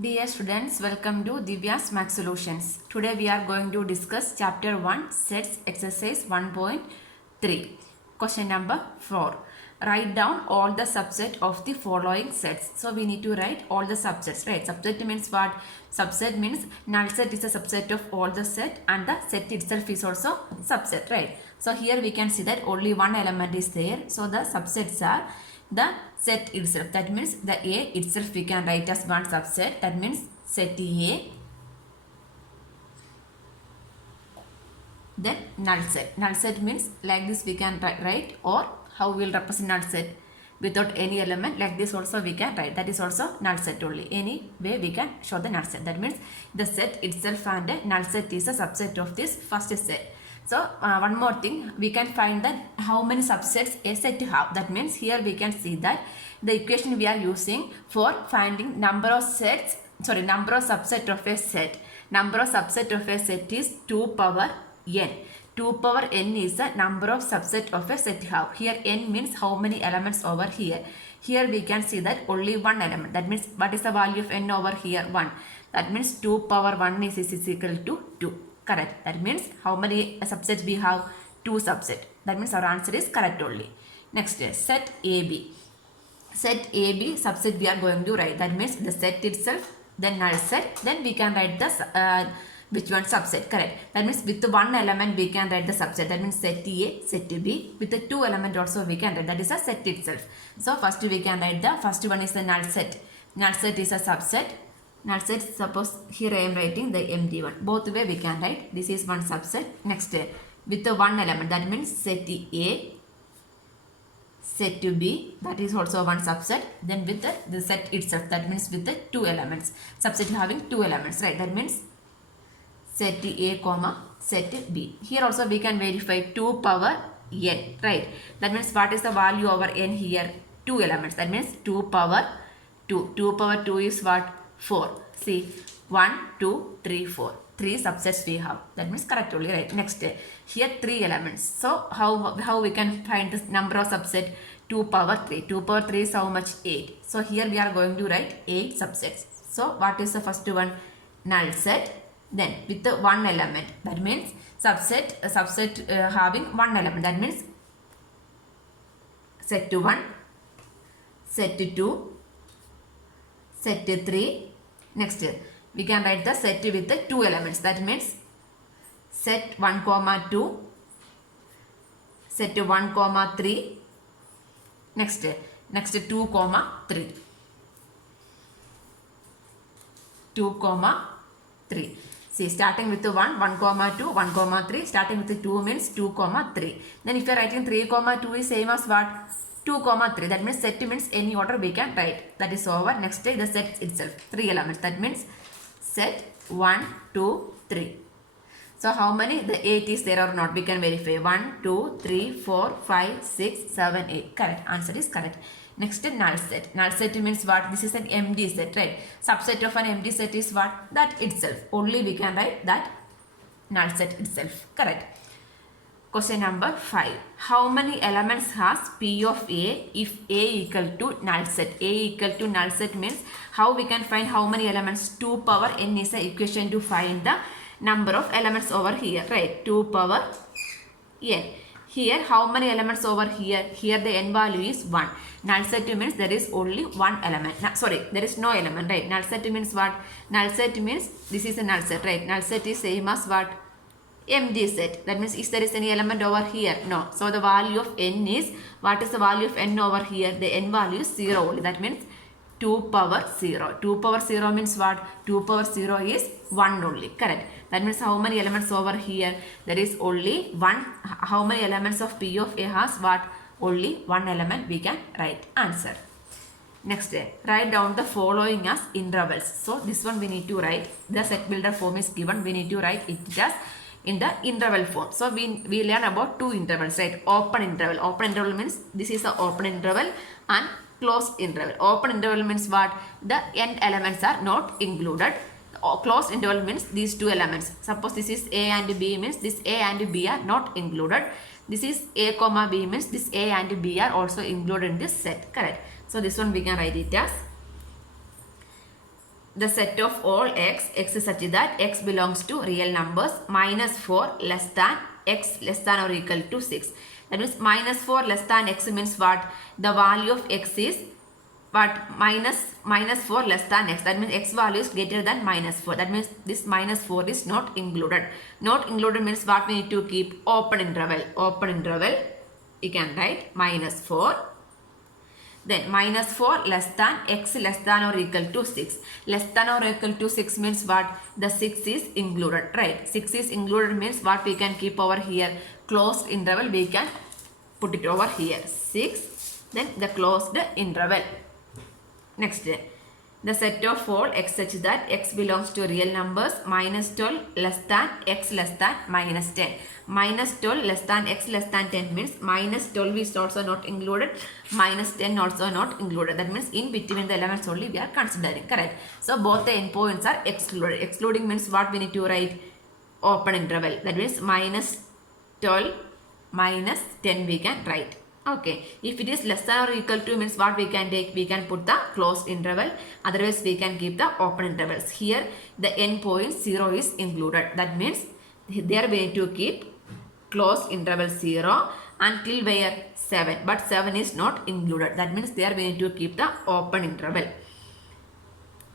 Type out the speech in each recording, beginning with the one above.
Dear students, welcome to Divya's Math Solutions. Today we are going to discuss chapter 1 sets exercise 1.3. Question number 4. Write down all the subset of the following sets. So we need to write all the subsets, right? Subset means what? Subset means null set is a subset of all the set and the set itself is also subset, right? So here we can see that only one element is there. So the subsets are the set itself. That means the A itself we can write as one subset. That means set A. Then null set. Null set means like this we can write, or how we will represent null set without any element. Like this also we can write. That is also null set only. Any way we can show the null set. That means the set itself and a null set is a subset of this first set. So one more thing, we can find that how many subsets a set have. That means here we can see that the equation we are using for finding number of subset of a set. Number of subset of a set is 2 power n. 2 power n is the number of subset of a set have. Here n means how many elements over here. Here we can see that only one element. That means what is the value of n over here? 1. That means 2 power 1 is equal to 2. Correct. That means how many subsets we have? 2 subsets. That means our answer is correct only. Next is set AB. Set AB subset we are going to write. That means the set itself, then null set, then we can write the which one subset. Correct. That means with the one element we can write the subset. That means set A, set B. With the two element also we can write. That is a set itself. So first we can write the first one is the null set. Null set is a subset. Null set, suppose here I am writing the empty one. Both way we can write. This is one subset. Next with the one element, that means set A, set B, that is also one subset. Then with the set itself, that means with the two elements. Subset having two elements, right? That means set A comma set B. Here also we can verify 2 power n, right? That means what is the value over n here? 2 elements. That means 2 power 2. 2 power 2 is what? 4. See, 1, 2, 3, 4. 3 subsets we have. That means correct only, right? Next, here 3 elements. So how we can find this number of subset? 2 power 3. 2 power 3 is how much? 8. So here we are going to write 8 subsets. So what is the first one? Null set. Then with the one element. That means subset having one element. That means set 1, set 2, set 3. Next, we can write the set with the two elements. That means set 1 comma 2, set 1 comma 3. Next 2 comma 3. 2 comma 3. See, starting with the 1 comma 2, 1 comma 3. Starting with the 2 means 2 comma 3. Then if you are writing 3 comma 2 is same as what? 2 comma 3. That means set means any order we can write. That is over. Next, the set itself. 3 elements. That means set 1, 2, 3. So how many? The 8 is there or not? We can verify. 1, 2, 3, 4, 5, 6, 7, 8. Correct. Answer is correct. Next, null set. Null set means what? This is an empty set, right? Subset of an empty set is what? That itself. Only we can write that null set itself. Correct. Question number 5. How many elements has P of A if A equal to null set? A equal to null set means how we can find how many elements? 2 power n is the equation to find the number of elements over here, right? 2 power n. Here how many elements over here? Here the n value is 1. Null set means there is only one element. There is no element, right? Null set means what? Null set means this is a null set, right? Null set is same as what? Empty set. That means if there is any element over here? No. So the value of n is, what is the value of n over here? The n value is 0 only. That means 2 power 0. 2 power 0 means what? 2 power 0 is 1 only. Correct. That means how many elements over here? There is only one. How many elements of P of A has what? Only one element we can write. Answer. Next, write down the following as intervals. So this one we need to write. The set builder form is given. We need to write it as in the interval form. So we learn about two intervals, right? Open interval. Open interval means this is the open interval and closed interval. Open interval means what? The n elements are not included. Closed interval means these two elements. Suppose this is A and B means this A and B are not included. This is A comma B means this A and B are also included in this set. Correct. So this one we can write it as the set of all x is such that x belongs to real numbers minus 4 less than x less than or equal to 6. That means minus 4 less than x means what? The value of x is what? Minus 4 less than x. That means x value is greater than minus 4. That means this minus 4 is not included. Not included means what we need to keep? Open interval. Open interval. You can write minus 4. Then minus 4 less than x less than or equal to 6. Less than or equal to 6 means what? The 6 is included, right? 6 is included means what we can keep over here? Closed interval, we can put it over here. 6, then the closed interval. Next, the set of all x such that x belongs to real numbers minus 12 less than x less than minus 10. Minus 12 less than x less than 10 means minus 12 is also not included, minus 10 also not included. That means in between the elements only we are considering, correct? So both the endpoints are excluded. Excluding means what we need to write? Open interval. That means minus 12 minus 10 we can write. Okay, if it is less than or equal to means what we can take? We can put the closed interval, otherwise we can keep the open intervals. Here the endpoint 0 is included. That means there we need to keep closed interval 0 until where? 7. But 7 is not included. That means there we need to keep the open interval.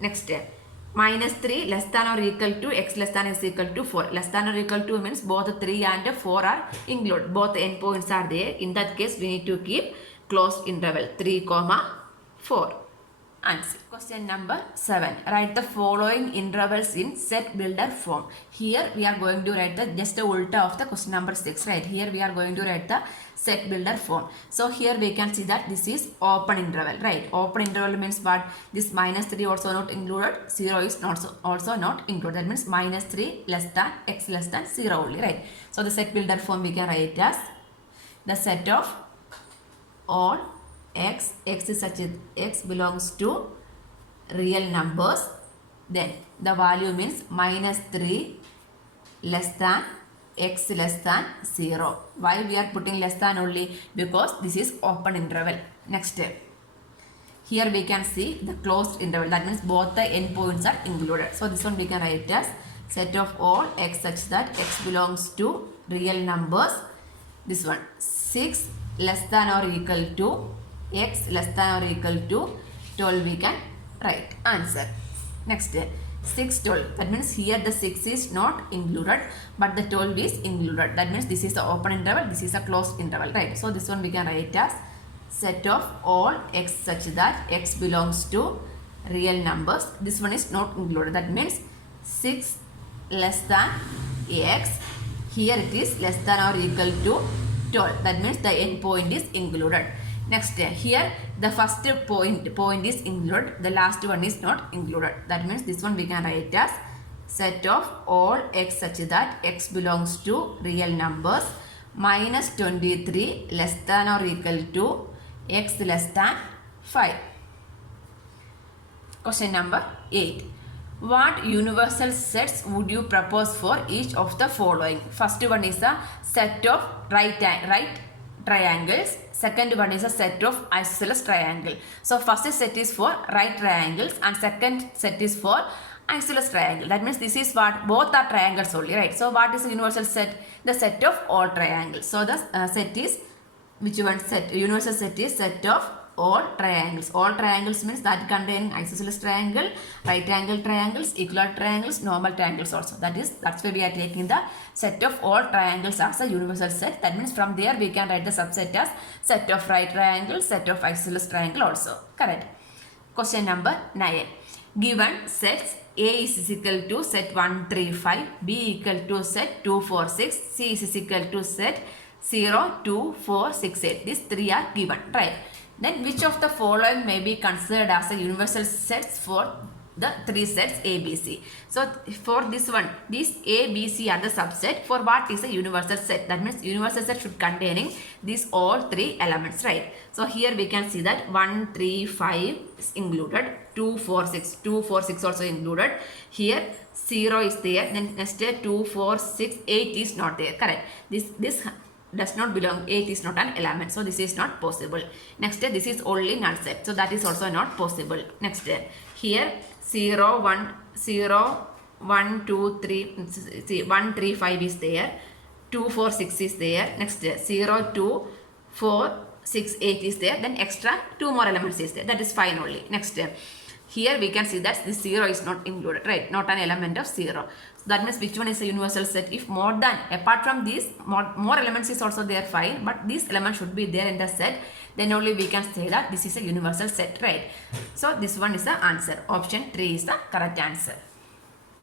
Next, minus 3 less than or equal to x less than is equal to 4. Less than or equal to means both 3 and 4 are included. Both endpoints are there. In that case, we need to keep closed interval 3, 4. Answer. Question number 7. Write the following intervals in set builder form. Here we are going to write the just the ulta of the question number 6. Right. Here we are going to write the set builder form. So here we can see that this is open interval. Right. Open interval means what? This minus 3 also not included. 0 is also not included. That means minus 3 less than x less than 0 only. Right. So the set builder form we can write as the set of all x is such that x belongs to real numbers, then the value means minus 3 less than x less than 0. Why we are putting less than only? Because this is open interval. Next, here we can see the closed interval. That means both the endpoints are included. So this one we can write as set of all x such that x belongs to real numbers. This one 6 less than or equal to x less than or equal to 12 we can write. Answer. Next, 6, 12. That means here the 6 is not included, but the 12 is included. That means this is the open interval, this is a closed interval, right? So this one we can write as set of all x such that x belongs to real numbers. This one is not included. That means 6 less than x. Here it is less than or equal to 12. That means the endpoint is included. Next, here the first point is included, the last one is not included. That means this one we can write as set of all x such that x belongs to real numbers minus 23 less than or equal to x less than 5. Question number 8. What universal sets would you propose for each of the following? First one is a set of right triangles. Second one is a set of isosceles triangle. So first set is for right triangles and second set is for isosceles triangle. That means this is what? Both are triangles only, right? So what is the universal set? The set of all triangles. So the set is, which one set? Universal set is set of all triangles. All triangles means that containing isosceles triangle, right angle triangles, equilateral triangles, normal triangles also. That's why we are taking the set of all triangles as a universal set. That means from there we can write the subset as set of right triangle, set of isosceles triangle also. Correct. Question number 9. Given sets A is equal to set 1, 3, 5, B equal to set 2, 4, 6, C is equal to set 0, 2, 4, 6, 8. These three are given, right? Then which of the following may be considered as a universal sets for the three sets A, B, C? So for this one, these A, B, C are the subset for what is a universal set. That means universal set should containing these all three elements, right? So here we can see that 1, 3, 5 is included, 2, 4, 6, 2, 4, 6 also included. Here 0 is there, then next 2, 4, 6, 8 is not there, correct? This does not belong, 8 is not an element, so this is not possible. Next, this is only null set, so that is also not possible. Next, here 0, 1, 0, 1, 2, 3, see 1, 3, 5 is there, 2, 4, 6 is there, next 0, 2, 4, 6, 8 is there, then extra 2 more elements is there, that is fine only. Next here we can see that this 0 is not included, right, not an element of 0. So that means which one is a universal set? If more than, apart from these, more elements is also there, fine, but this element should be there in the set, then only we can say that this is a universal set, right? So this one is the answer. Option 3 is the correct answer.